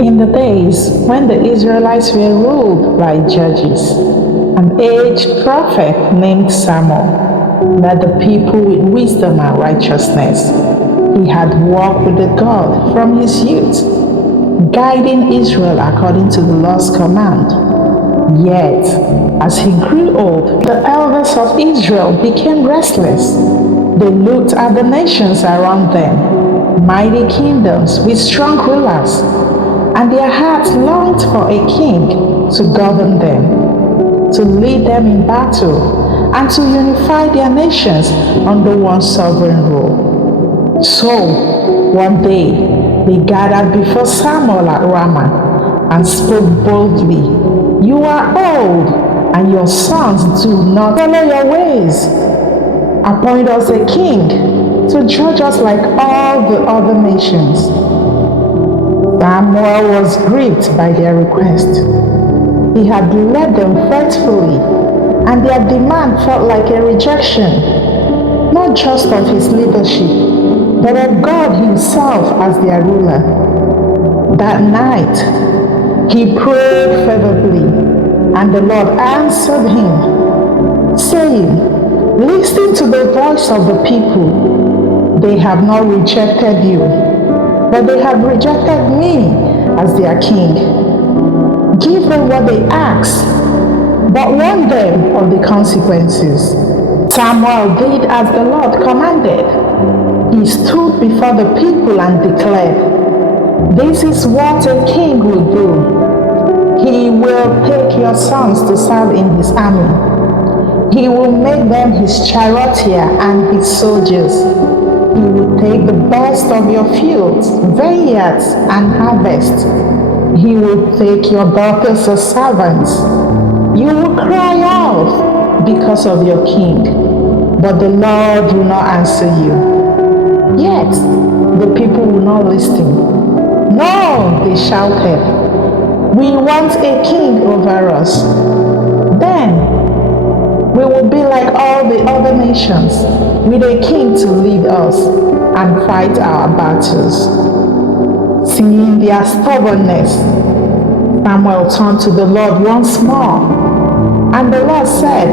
In the days when the Israelites were ruled by judges, an aged prophet named Samuel led the people with wisdom and righteousness. He had walked with the God from his youth, guiding Israel according to the Lord's command. Yet, as he grew old, the elders of Israel became restless. They looked at the nations around them, mighty kingdoms with strong rulers, and their hearts longed for a king to govern them, to lead them in battle, and to unify their nations under one sovereign rule. So, one day, they gathered before Samuel at Ramah and spoke boldly, "You are old, and your sons do not follow your ways. Appoint us a king to judge us like all the other nations." Samuel was grieved by their request. He had led them faithfully, and their demand felt like a rejection, not just of his leadership, but of God Himself as their ruler. That night, he prayed fervently, and the Lord answered him, saying, "Listen to the voice of the people. They have not rejected you, but they have rejected me as their king. Give them what they ask, but warn them of the consequences." Samuel did as the Lord commanded. He stood before the people and declared, "This is what a king will do. He will take your sons to serve in his army. He will make them his charioteer and his soldiers. He will take the best of your fields, vineyards, and harvests. He will take your daughters as servants. You will cry out because of your king, but the Lord will not answer you." Yet the people will not listen. "No," they shouted, "we want a king over us. Then we will be like all the other nations, with a king to lead us and fight our battles." Seeing their stubbornness, Samuel turned to the Lord once more, and the Lord said,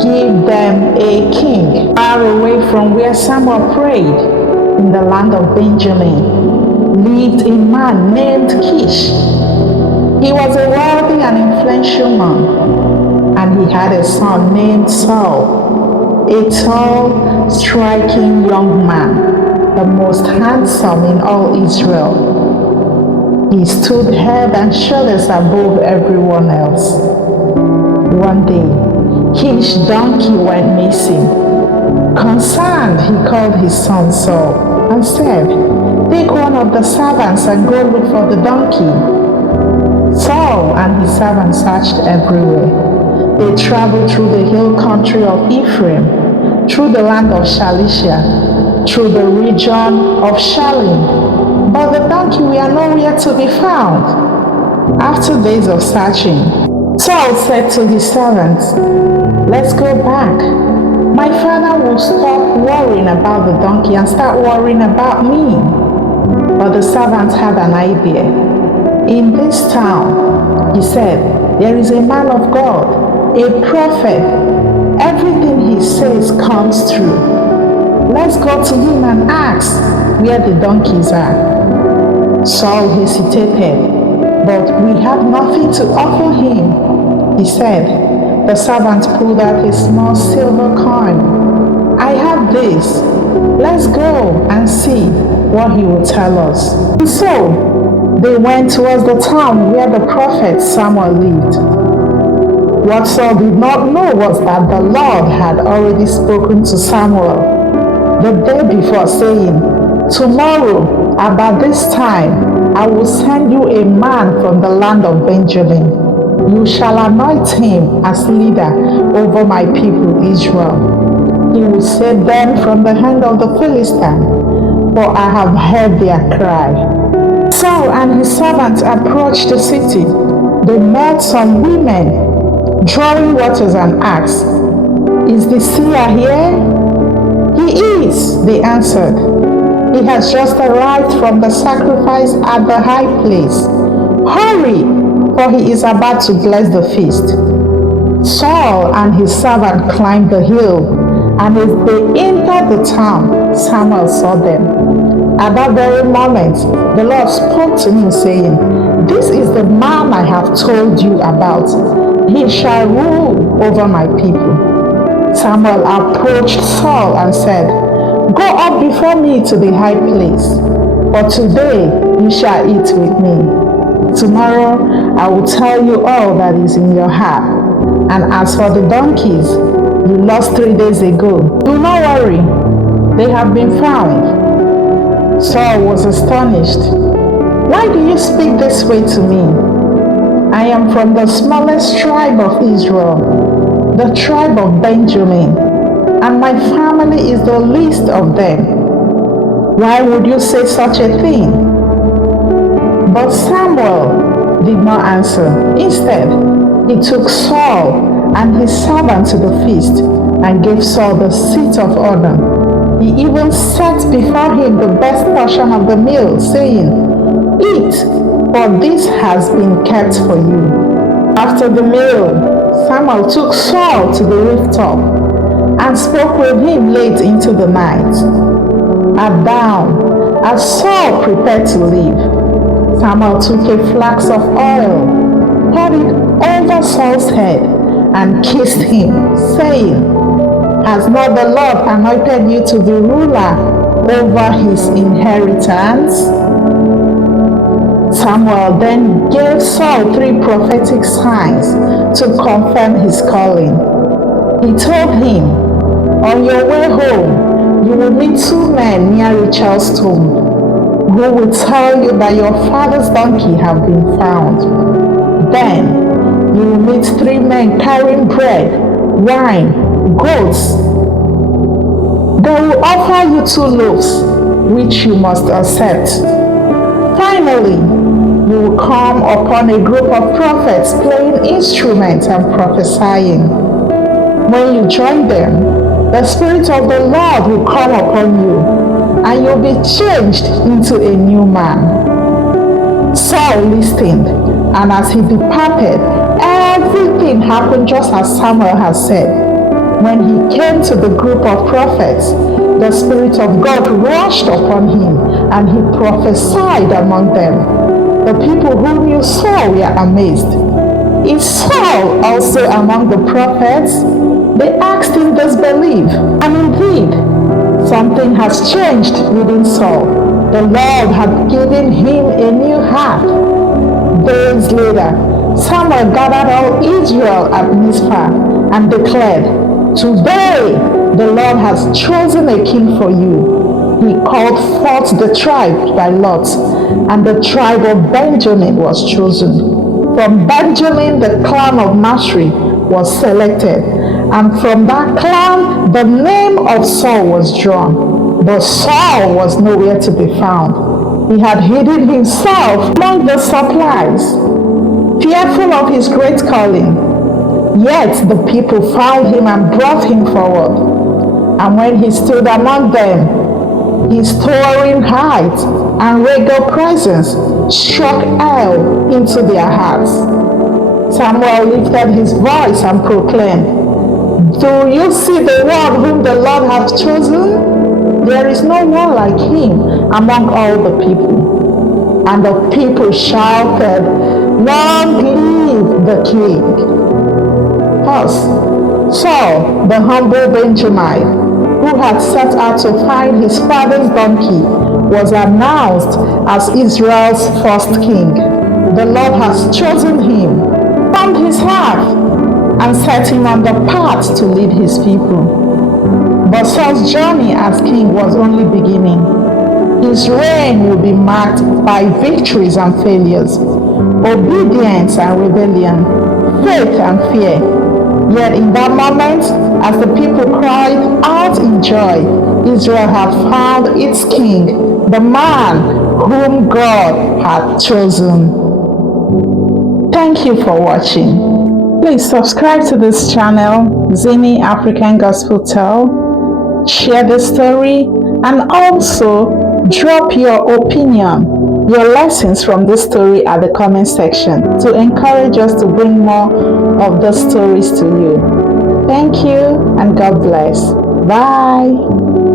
"Give them a king." Far away from where Samuel prayed, in the land of Benjamin, lived a man named Kish. He was a wealthy and influential man, and he had a son named Saul, a tall, striking young man, the most handsome in all Israel. He stood head and shoulders above everyone else. One day, Kish's donkey went missing. Concerned, he called his son Saul and said, "Take one of the servants and go look for the donkey." Saul and his servants searched everywhere. They traveled through the hill country of Ephraim, through the land of Shalisha, through the region of Shalim, but the donkey were nowhere to be found. After days of searching, Saul said to his servants, "Let's go back. My father will stop worrying about the donkey and start worrying about me." But the servants had an idea. "In this town," he said, "there is a man of God, a prophet. Everything he says comes true. Let's go to him and ask where the donkeys are." Saul hesitated, "But we have nothing to offer him," he said. The servant pulled out a small silver coin. "I have this. Let's go and see what he will tell us." And so they went towards the town where the prophet Samuel lived. What Saul did not know was that the Lord had already spoken to Samuel the day before, saying, "Tomorrow, about this time, I will send you a man from the land of Benjamin. You shall anoint him as leader over my people Israel. He will save them from the hand of the Philistines, for I have heard their cry." Saul and his servants approached the city. They met some women drawing waters and asked, "Is the seer here?" "He is," they answered. He has just arrived from the sacrifice at the high place. Hurry, for he is about to bless the feast." Saul and his servant climbed the hill, and as they entered the town, Samuel saw them. At that very moment, the Lord spoke to him, saying, "This is the man I have told you about. He shall rule over my people." Samuel approached Saul and said, "Go up before me to the high place, for today you shall eat with me. Tomorrow I will tell you all that is in your heart. And as for the donkeys you lost 3 days ago, do not worry, they have been found." Saul was astonished. "Why do you speak this way to me? I am from the smallest tribe of Israel, the tribe of Benjamin, and my family is the least of them. Why would you say such a thing?" But Samuel did not answer. Instead, he took Saul and his servant to the feast and gave Saul the seat of honor. He even set before him the best portion of the meal, saying, "Eat, for this has been kept for you." After the meal, Samuel took Saul to the rooftop and spoke with him late into the night. At dawn, as Saul prepared to leave, Samuel took a flask of oil, poured it over Saul's head, and kissed him, saying, "Has not the Lord anointed you to be ruler over his inheritance?" Samuel then gave Saul 3 prophetic signs to confirm his calling. He told him, "On your way home, you will meet 2 men near Rachel's tomb, who will tell you that your father's donkey have been found. Then you will meet 3 men carrying bread, wine, goats. They will offer you 2 loaves, which you must accept. Finally, you will come upon a group of prophets playing instruments and prophesying. When you join them, the Spirit of the Lord will come upon you, and you'll be changed into a new man." Saul listened, and as he departed, everything happened just as Samuel had said. When he came to the group of prophets, the Spirit of God rushed upon him, and he prophesied among them. The people who knew Saul were amazed. "Is Saul also among the prophets?" They asked in disbelief. And indeed, something has changed within Saul. The Lord had given him a new heart. Days later, Samuel gathered all Israel at Mizpah and declared, "Today the Lord has chosen a king for you." He called forth the tribe by lot, and the tribe of Benjamin was chosen. From Benjamin, the clan of Mashri was selected, and from that clan the name of Saul was drawn. But Saul was nowhere to be found. He had hidden himself among the supplies, fearful of his great calling. Yet the people found him and brought him forward. And when he stood among them, his towering height and regal presence struck awe into their hearts. Samuel lifted his voice and proclaimed, "Do you see the one whom the Lord hath chosen? There is no one like him among all the people." And the people shouted, "Long live the king!" Thus, Saul, the humble Benjamite, who had set out to find his father's donkey, was announced as Israel's first king. The Lord has chosen him, formed his heart, and set him on the path to lead his people. But Saul's journey as king was only beginning. His reign will be marked by victories and failures, obedience and rebellion, faith and fear. Yet in that moment, as the people cried out in joy, Israel had found its king, the man whom God had chosen. Thank you for watching. Please subscribe to this channel, Zini African Gospel Tell, share the story, and also Drop your opinion, your lessons from this story at the comment section to encourage us to bring more of those stories to you. Thank you and God bless. Bye.